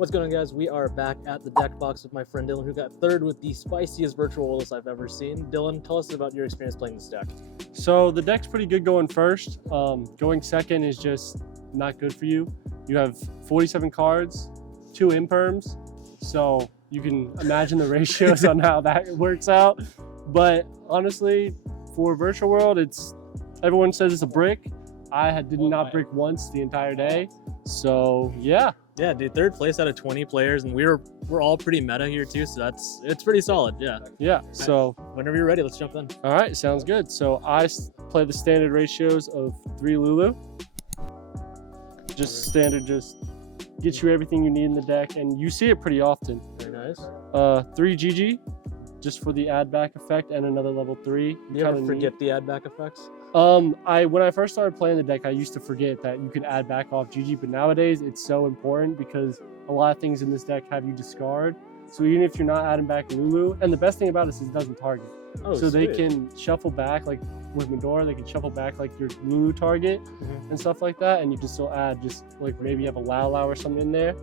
What's going on, guys? We are back at the deck box with my friend Dylan, who got third with the spiciest virtual worlds I've ever seen. Dylan, tell us about your experience playing this deck. So the deck's pretty good going first. Going second is just not good for you. You have 47 cards, 2 imperms, so you can imagine the ratios on how that works out. But honestly, for virtual world, everyone says it's a brick. I did not brick once the entire day, so yeah. Yeah, dude, third place out of 20 players, and we're all pretty meta here too, so it's pretty solid. Yeah, so whenever you're ready, let's jump in. All right, sounds good. So I play the standard ratios of 3 Lulu. Just standard, just gets you everything you need in the deck, and you see it pretty often. Very nice. 3 GG, just for the add back effect, and another level 3. You ever forget the add back effects? When I first started playing the deck, I used to forget that you could add back off GG, but nowadays it's so important because a lot of things in this deck have you discard. So even if you're not adding back Lulu, and the best thing about it is it doesn't target. Oh, so sweet. they can shuffle back, like with Medora, they can shuffle back like your Lulu target and stuff like that, and you can still add just like maybe you have a Lao or something in there.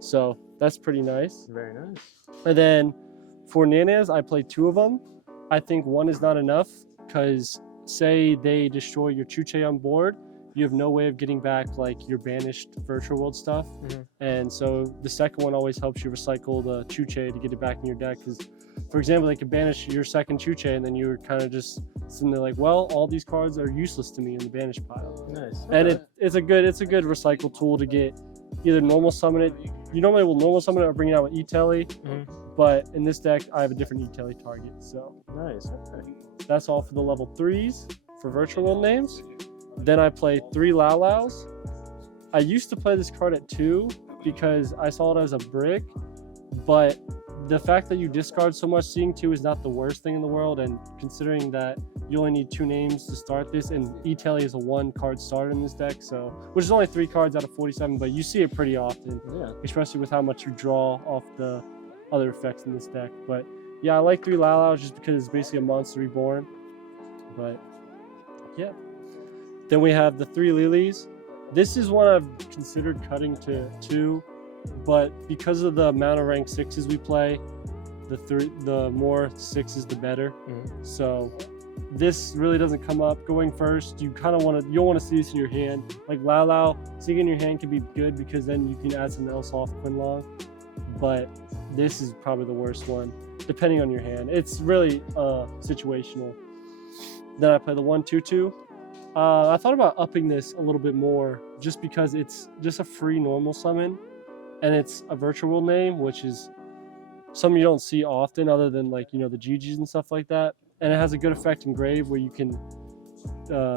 So that's pretty nice. Very nice. And then for Nanas, I play 2 of them. I think 1 is not enough because say they destroy your Chuche on board, you have no way of getting back like your banished virtual world stuff. And so the second one always helps you recycle the Chuche to get it back in your deck, because for example, they could banish your second Chuche and then you're kind of just sitting there like, well, all these cards are useless to me in the banish pile. Nice. And it's a good recycle tool to get either normal summon it. You normally will normal summon it or bring it out with E-Telly, but in this deck I have a different E-Telly target. So nice. Okay. That's all for the level 3s for virtual world names. Then I play 3 Laos. I used to play this card at 2 because I saw it as a brick, but the fact that you discard so much, seeing 2 is not the worst thing in the world, and considering that you only need 2 names to start this, and E-Telly is a 1 card starter in this deck, so which is only 3 cards out of 47, but you see it pretty often, especially with how much you draw off the other effects in this deck. But yeah, I like 3 Laos just because it's basically a monster reborn. But yeah. Then we have the 3 Lilies. This is one I've considered cutting to 2, but because of the amount of rank 6s we play, the more 6s the better. So this really doesn't come up going first. You kind of you'll want to see this in your hand. Like Lao, seeing in your hand can be good because then you can add something else off Quinlong. But this is probably the worst one, depending on your hand. It's really situational. Then I play the 1/2/2. I thought about upping this a little bit more just because it's just a free normal summon, and it's a virtual world name, which is something you don't see often other than like, the GGs and stuff like that. And it has a good effect in Grave where you can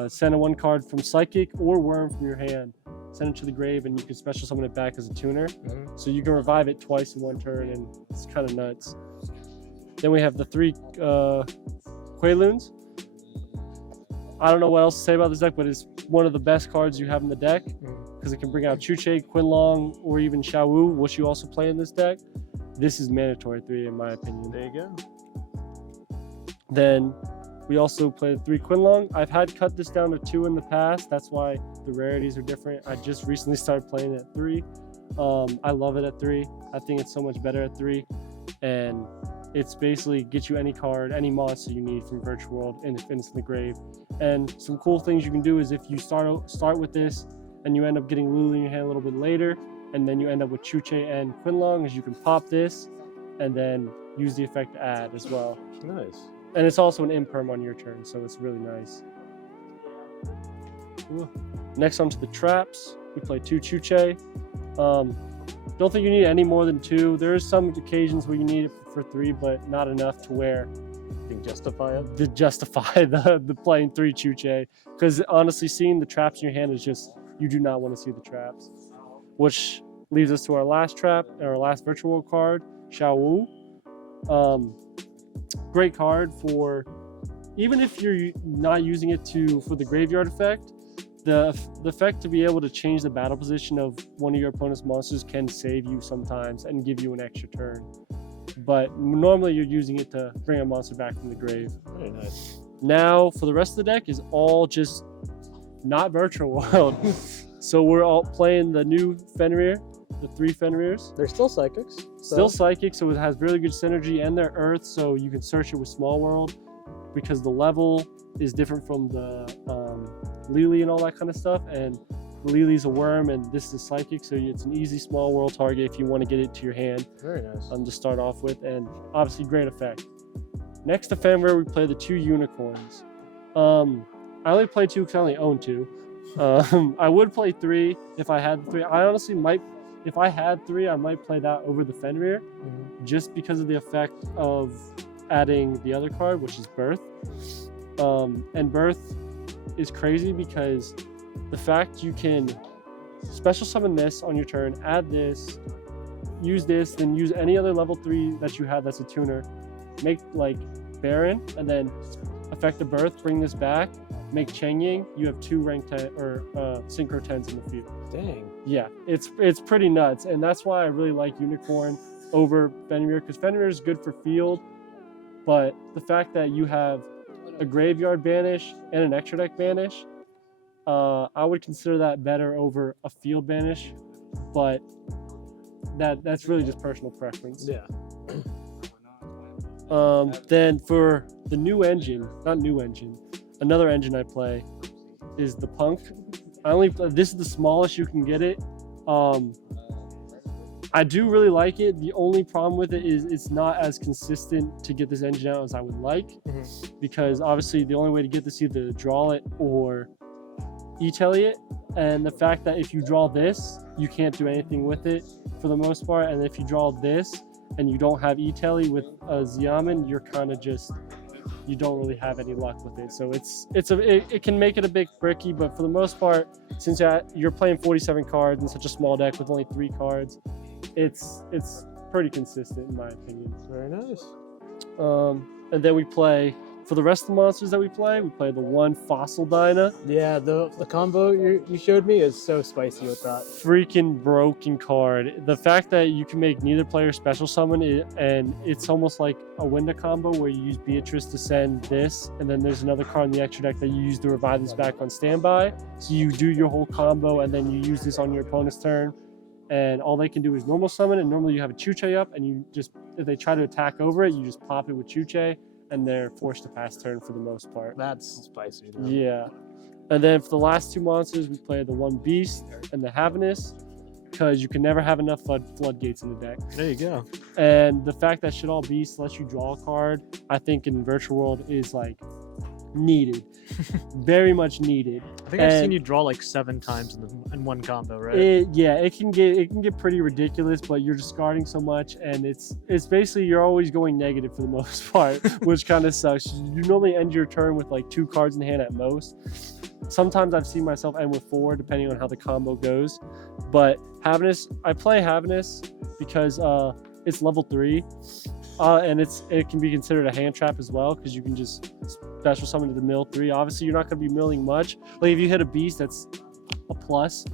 send a 1 card from Psychic or Worm from your hand, send it to the grave, and you can special summon it back as a tuner. So you can revive it twice in 1 turn, and it's kind of nuts. Then we have the 3 Quaaludes. I don't know what else to say about this deck, but it's one of the best cards you have in the deck because it can bring out Chuche, Quinlong, or even Xiaowu, which you also play in this deck. This is mandatory 3 in my opinion. There you go. Then we also play the 3 Quinlong. I've had cut this down to 2 in the past. That's why the rarities are different. I just recently started playing at 3. I love it at 3. I think it's so much better at 3. And it's basically get you any card, any monster you need from Virtual World, and it's in the grave. And some cool things you can do is if you start with this and you end up getting Lulu in your hand a little bit later, and then you end up with Chuche and Quinlong, is you can pop this and then use the effect to add as well. Nice. And it's also an imperm on your turn, so it's really nice. Next on to the traps. We play 2 Chuche. Don't think you need any more than 2. There is some occasions where you need it for 3, but not enough to where you can justify it. To justify the playing 3 Chuche. Because honestly, seeing the traps in your hand is just, you do not want to see the traps. Which leads us to our last trap, our last virtual world card, Xiaowu. Great card for, even if you're not using it for the graveyard effect, the effect to be able to change the battle position of one of your opponent's monsters can save you sometimes and give you an extra turn. But normally you're using it to bring a monster back from the grave. Very nice. Now for the rest of the deck is all just not virtual world. So we're all playing the new Fenrir. the 3 Fenrirs. They're still psychics. Still psychic, so it has really good synergy, and they're earth, so you can search it with Small World because the level is different from the Lily and all that kind of stuff. And Lily's a worm, and this is a psychic, so it's an easy Small World target if you want to get it to your hand. Very nice. To start off with, and obviously great effect. Next to Fenrir, we play the 2 unicorns. I only play 2 because I only own 2. I would play 3 if I had 3. I honestly might, if I had 3, I might play that over the Fenrir, just because of the effect of adding the other card, which is Birth. And Birth is crazy because the fact you can special summon this on your turn, add this, use this, then use any other level 3 that you have that's a tuner, make like Baron, and then effect the Birth, bring this back, make Changying, you have 2 rank 10 or Synchro 10s in the field. Dang. Yeah, it's pretty nuts, and that's why I really like Unicorn over Fenrir, because Fenrir is good for field, but the fact that you have a graveyard banish and an extra deck banish, I would consider that better over a field banish, but that's really just personal preference. Yeah. Then for the new engine, not new engine, another engine I play is the Punk. This is the smallest you can get it. I do really like it. The only problem with it is it's not as consistent to get this engine out as I would like, because obviously the only way to get this is either draw it or e-telly it, and the fact that if you draw this, you can't do anything with it for the most part, and if you draw this and you don't have e-telly with a Xiamen, you're kind of just, you don't really have any luck with it. So it can make it a bit bricky, but for the most part, since you're playing 47 cards in such a small deck with only 3 cards, it's pretty consistent in my opinion. Very nice. And then we play, for the rest of the monsters that we play the 1 Fossil Dyna. Yeah, the combo you showed me is so spicy with that. Freaking broken card. The fact that you can make neither player special summon it, and it's almost like a window combo where you use Beatrice to send this, and then there's another card in the extra deck that you use to revive this back on standby. So you do your whole combo, and then you use this on your opponent's turn, and all they can do is normal summon, and normally you have a Chuche up, and you just, if they try to attack over it, you just pop it with Chuche, and they're forced to pass turn for the most part. That's spicy, man. Yeah. And then for the last 2 monsters, we play the 1 Beast and the Havanus, because you can never have enough floodgates in the deck. There you go. And the fact that Shit-All Beast lets you draw a card, I think in Virtual World is like needed. Very much needed. I think I've seen you draw like 7 times in one combo, right? It can get pretty ridiculous, but you're discarding so much, and it's basically you're always going negative for the most part, which kind of sucks. You normally end your turn with like 2 cards in hand at most. Sometimes I've seen myself end with 4, depending on how the combo goes. But Havanus, I play Havanus because it's level 3. And it can be considered a hand trap as well, because you can just special summon to the mill 3. Obviously, you're not going to be milling much. Like if you hit a beast, that's a plus,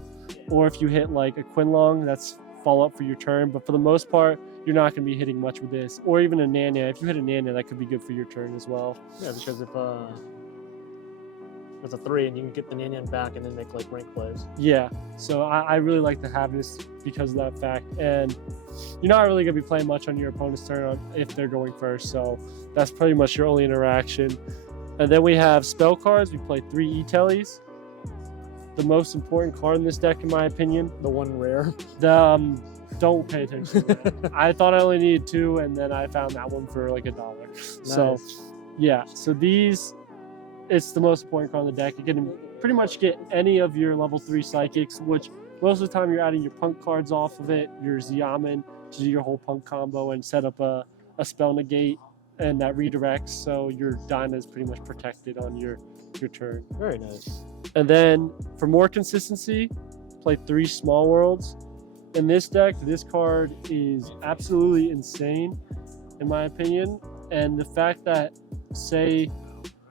or if you hit like a Quinlong, that's follow up for your turn. But for the most part, you're not going to be hitting much with this, or even a Nanya. If you hit a Nanya, that could be good for your turn as well. Yeah, because if it's a 3 and you can get the Nyan back and then make like rank plays. Yeah, so I really like to have this because of that fact, and you're not really going to be playing much on your opponent's turn if they're going first, so that's pretty much your only interaction. And then we have spell cards. We play 3 E-Tellies. The most important card in this deck, in my opinion. The 1 rare. Don't pay attention to that. I thought I only needed 2, and then I found that one for like $1. Nice. So yeah, so these, it's the most important card on the deck. You can pretty much get any of your level 3 psychics, which most of the time you're adding your punk cards off of it, your Xiamen to do your whole punk combo and set up a spell negate, and that redirects, so your Dyna is pretty much protected on your turn. Very nice. And then for more consistency, play 3 Small Worlds. In this deck, this card is absolutely insane, in my opinion. And the fact that, say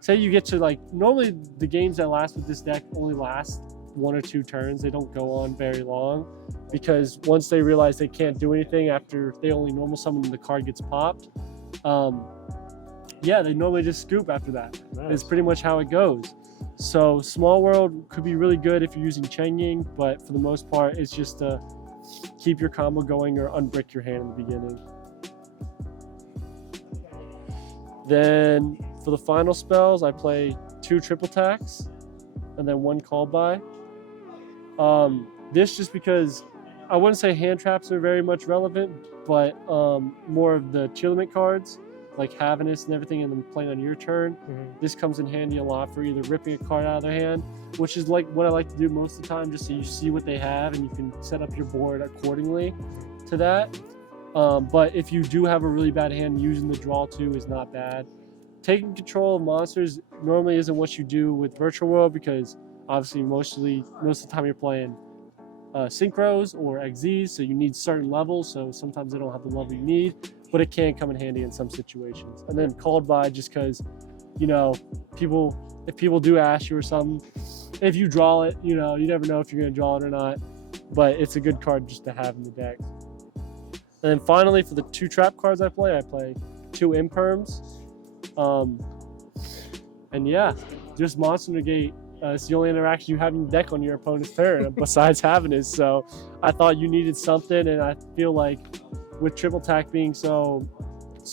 you get to like, normally the games that last with this deck only last 1 or 2 turns. They don't go on very long, because once they realize they can't do anything after they only normal summon and the card gets popped, they normally just scoop after that. Nice. It's pretty much how it goes. So Small World could be really good if you're using Changying, but for the most part, it's just a keep your combo going or unbrick your hand in the beginning. Then for the final spells, I play 2 triple attacks and then 1 call by. This just because I wouldn't say hand traps are very much relevant, but more of the cheer limit cards like Havinous and everything, and then playing on your turn. This comes in handy a lot for either ripping a card out of their hand, which is like what I like to do most of the time, just so you see what they have and you can set up your board accordingly to that. But if you do have a really bad hand, using the draw 2 is not bad. Taking control of monsters normally isn't what you do with Virtual World, because obviously most of the time you're playing synchros or XZs, so you need certain levels, so sometimes they don't have the level you need, but it can come in handy in some situations. And then called by, just because, you know, if people do ask you or something, if you draw it, you know, you never know if you're going to draw it or not, but it's a good card just to have in the deck. And then finally, for the 2 trap cards I play 2 imperms. And yeah, just monster negate. It's the only interaction you have in the deck on your opponent's turn besides having it. So I thought you needed something, and I feel like with triple attack being so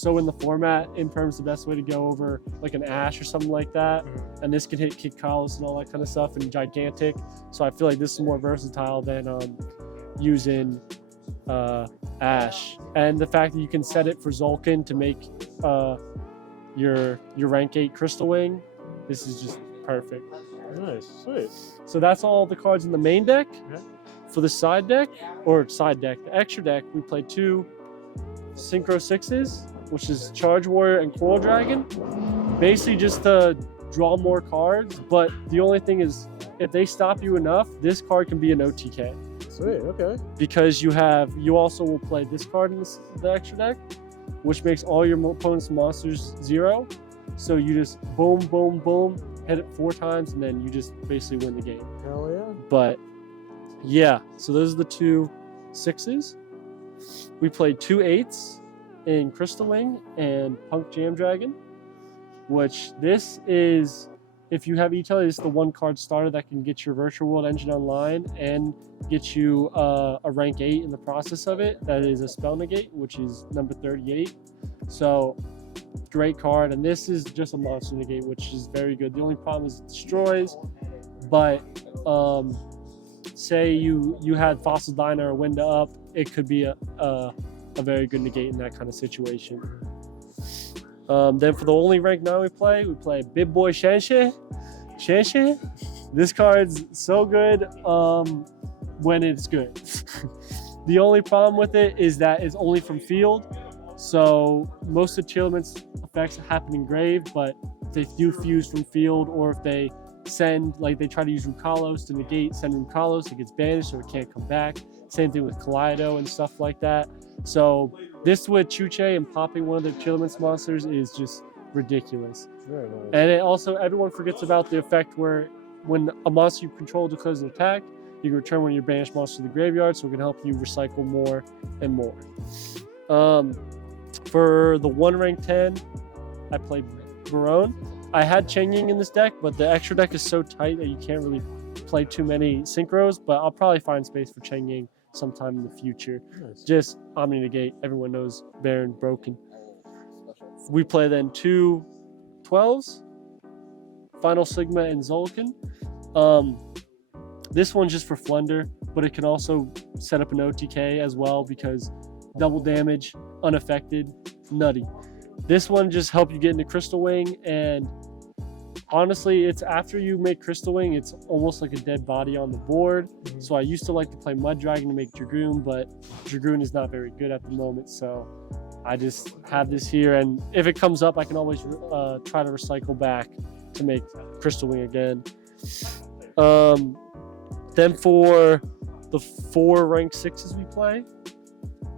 in the format, imperm's the best way to go over like an Ash or something like that. And this can hit Kid Kalos and all that kind of stuff, and gigantic. So I feel like this is more versatile than using Ash. And the fact that you can set it for Zolkin to make your rank 8 Crystal Wing, this is just perfect. Nice, sweet. So that's all the cards in the main deck. For the the extra deck, we play 2 Synchro 6s, which is Charge Warrior and Coral Dragon. Basically just to draw more cards, but the only thing is, if they stop you enough, this card can be an OTK. Sweet, okay. Because you also will play this card in the extra deck, which makes all your opponent's monsters 0. So you just boom, boom, boom, hit it 4 times, and then you just basically win the game. Hell yeah. But yeah, so those are the 2 6s. We played 2 8s in Crystal Wing and Punk Jam Dragon, which this is, if you have E-Tail, it's the 1 card starter that can get your Virtual World engine online and get you a rank 8 in the process of it. That is a spell negate, which is number 38. So great card, and this is just a monster negate, which is very good. The only problem is it destroys, but say you had Fossil Diner or Winda up, it could be a very good negate in that kind of situation. Then for the only rank 9 we play Big Boy Shanshe. This card's so good when it's good. The only problem with it is that it's only from field, so most of the Chilliman's effects happen in grave, but if they do fuse from field, or if they they try to use Rukalos to negate, send Rukalos, it gets banished so it can't come back. Same thing with Kaleido and stuff like that. So this with Chuche and popping one of the Chilliman's monsters is just ridiculous. Very nice. And it also, everyone forgets about the effect where when a monster you control declares an attack, you can return one of your banished monsters to the graveyard, so it can help you recycle more and more. For the 1 rank 10, I played Barone. I had Cheng Ying in this deck, but the extra deck is so tight that you can't really play too many synchros, but I'll probably find space for Cheng Ying sometime in the future. Nice. Just Omni Negate, everyone knows Baron broken. We play then 2 12s, Final Sigma and Zolkin. This one's just for Flunder, but it can also set up an OTK as well, because double damage, unaffected, nutty. This one just helps you get into Crystal Wing, and honestly, it's after you make Crystal Wing, it's almost like a dead body on the board. So I used to like to play Mud Dragon to make Dragoon, but Dragoon is not very good at the moment, so I just have this here, and if it comes up, I can always try to recycle back to make Crystal Wing again. Then for the 4 rank 6s we play,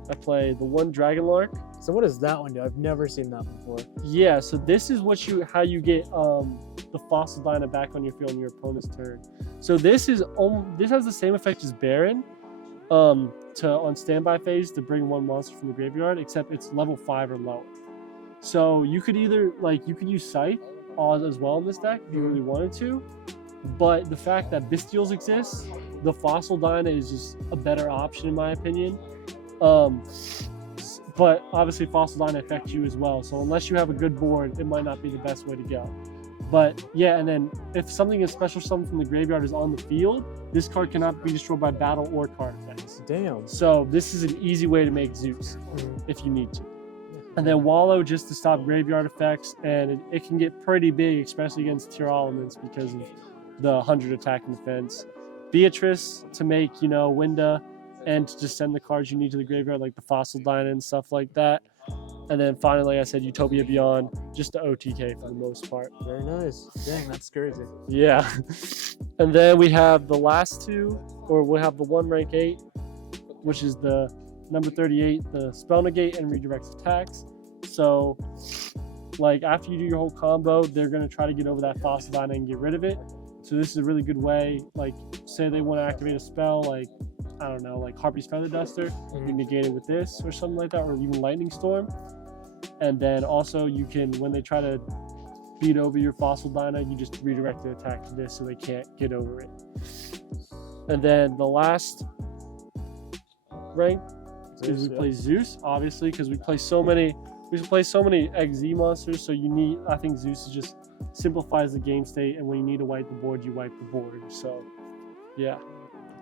I play the 1 Dragonlark. So what does that one do? I've never seen that before. Yeah, so this is how you get the Fossil Dyna back on your field on your opponent's turn. So this has the same effect as Baron on standby phase to bring 1 monster from the graveyard, except it's level 5 or lower. So you could either you could use Scythe as well in this deck if you really wanted to, but the fact that Bestials exists the Fossil Dyna is just a better option in my opinion. But obviously Fossil Dyna affects you as well. So unless you have a good board, it might not be the best way to go. But yeah, and then if something is special summon from the graveyard is on the field, this card cannot be destroyed by battle or card effects. Damn. So this is an easy way to make Zeus if you need to. And then Wallow just to stop graveyard effects, and it can get pretty big, especially against tier elements because of the 100 attack and defense. Beatrice to make, you know, Winda, and to just send the cards you need to the graveyard, like the Fossil Dyna and stuff like that. And then finally, like I said, Utopia Beyond, just the OTK for the most part. Very nice. Dang, that's crazy. Yeah. And then we have the last two, or we'll have the one rank 8, which is the number 38, the Spell Negate and Redirects attacks. So, like, after you do your whole combo, they're going to try to get over that Fossil Dyna and get rid of it. So this is a really good way, like, say they want to activate a spell, like, I don't know, like Harpy's Feather Duster, you negate it with this or something like that, or even Lightning Storm. And then also you can, when they try to beat over your Fossil Dyna, you just redirect the attack to this so they can't get over it. And then the last rank is we play Zeus, obviously, because we play so many XZ monsters, so you need, I think Zeus just simplifies the game state, and when you need to wipe the board, you wipe the board. So yeah.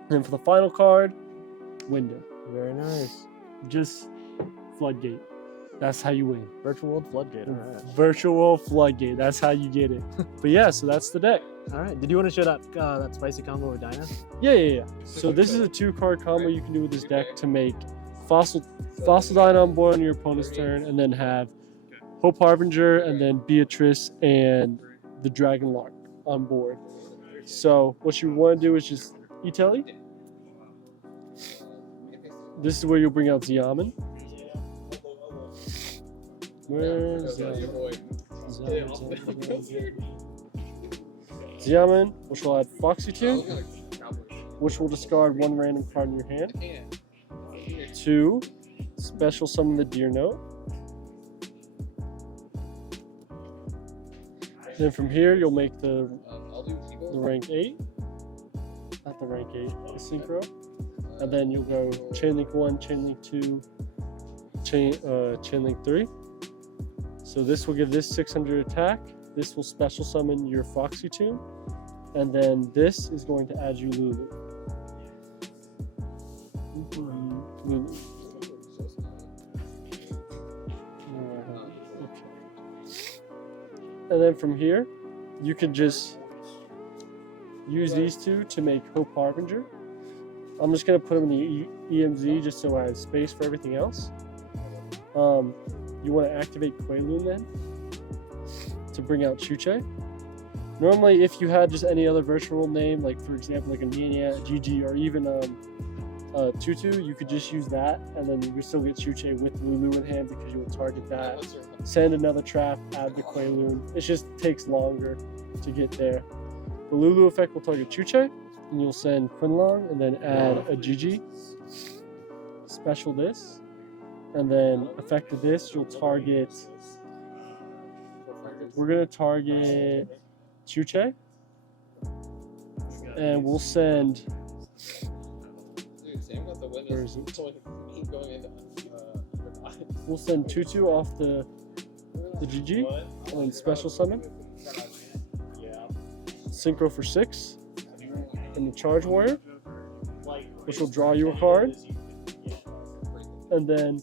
And for the final card, Winda. Very nice. Just Floodgate. That's how you win. Virtual World Floodgate. All right. Virtual Floodgate. That's how you get it. But yeah, so that's the deck. All right. Did you want to show that spicy combo with Dyna? Yeah. So this is a 2-card combo you can do with this deck to make Fossil Dyna on board on your opponent's turn, and then have Hope Harbinger, and then Beatrice and the Dragon Lark on board. So what you want to do is just E-Telly. This is where you'll bring out Xiamen. Where's Xiamen, which will add Foxy Tune, which will discard 1 random card in your hand. 2, special summon the Deer Note. Then from here, you'll make the rank 8. Not the rank 8, the Synchro. And then you'll go Chain Link 1, Chain Link 2, Chain Link 3. So this will give this 600 attack. This will special summon your Foxy Tune. And then this is going to add you Lulu. Lulu. Okay. And then from here, you can just use these two to make Hope Harbinger. I'm just going to put them in the EMZ just so I have space for everything else. You want to activate Quailun then to bring out Chuche. Normally, if you had just any other virtual name, like for example, like a Nia, Gigi, or even Tutu, you could just use that, and then you can still get Chuche with Lulu in hand because you will target that. Send another trap, add the Quailun. It just takes longer to get there. The Lulu effect will target Chuche, and you'll send Quinlong, and then add a Gigi. Special this, and then effect this, you'll target. We're gonna target Chuche, and we'll send. Where is it? We'll send Tutu off the GG, and then special summon. Synchro for 6, and the Charge Warrior, which will draw you a card. And then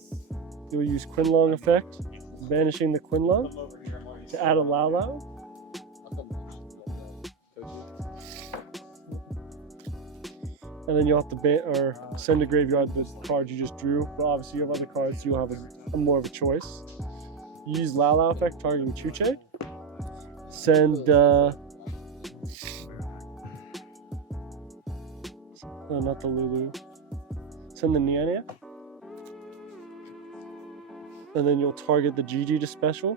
you'll use Quinlong effect, banishing the Quinlong to add a Lao Lao. And then you'll have to send to graveyard the cards you just drew. But obviously you have other cards, so you'll have a more of a choice. You use Lao Lao effect targeting Chuche. Send not the Lulu. Send the Niania. And then you'll target the GG to special.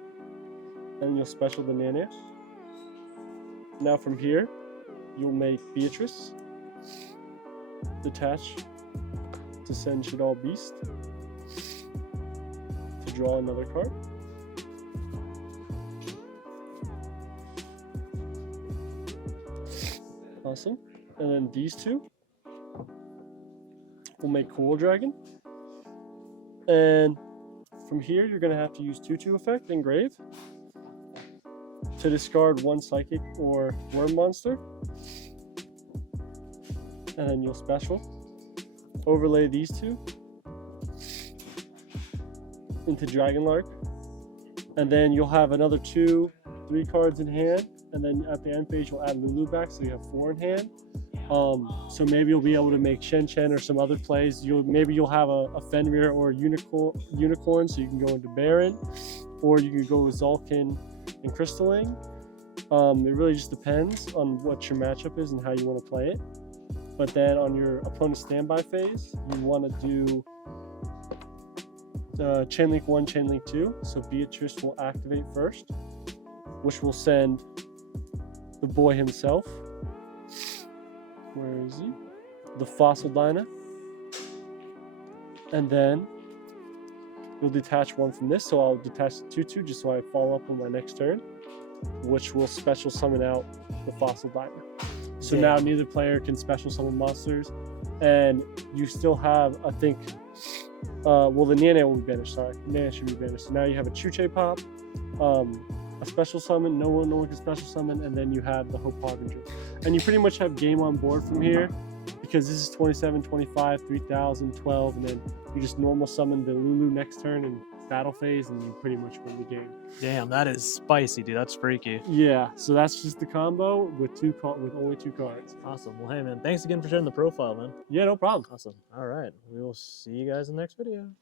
And you'll special the Niania. Now from here, you'll make Beatrice. Detach to send Shadal Beast to draw another card. Awesome. And then these two we'll make Cool Dragon. And from here, you're going to have to use 2/2 effect, Engrave, to discard 1 Psychic or Worm monster. And then you'll special. Overlay these 2 into Dragonlark. And then you'll have another 2, 3 cards in hand. And then at the end phase, you'll add Lulu back, so you have 4 in hand. So maybe you'll be able to make Shen Chen or some other plays. Maybe you'll have a Fenrir or a unicorn, so you can go into Baron, or you can go with Zulkin and Crystalling. It really just depends on what your matchup is and how you want to play it. But then on your opponent's standby phase, you want to do Chainlink 1, Chainlink 2. So Beatrice will activate first, which will send the boy himself. Where is he? The Fossil Dyna. And then you'll detach 1 from this. So I'll detach the 2/2 just so I follow up on my next turn, which will special summon out the Fossil Dyna. So now neither player can special summon monsters. And you still have, I think, well, the Nene will be banished. Sorry, Nene should be banished. So now you have a Chuche Pop, a special summon, no one can special summon, and then you have the Hope Harbinger. And you pretty much have game on board from here, because this is 27, 25, 3000, 12, and then you just normal summon the Lulu next turn and battle phase, and you pretty much win the game. Damn, that is spicy, dude. That's freaky. Yeah, so that's just the combo with only 2 cards. Awesome. Well, hey, man, thanks again for sharing the profile, man. Yeah, no problem. Awesome. All right. We will see you guys in the next video.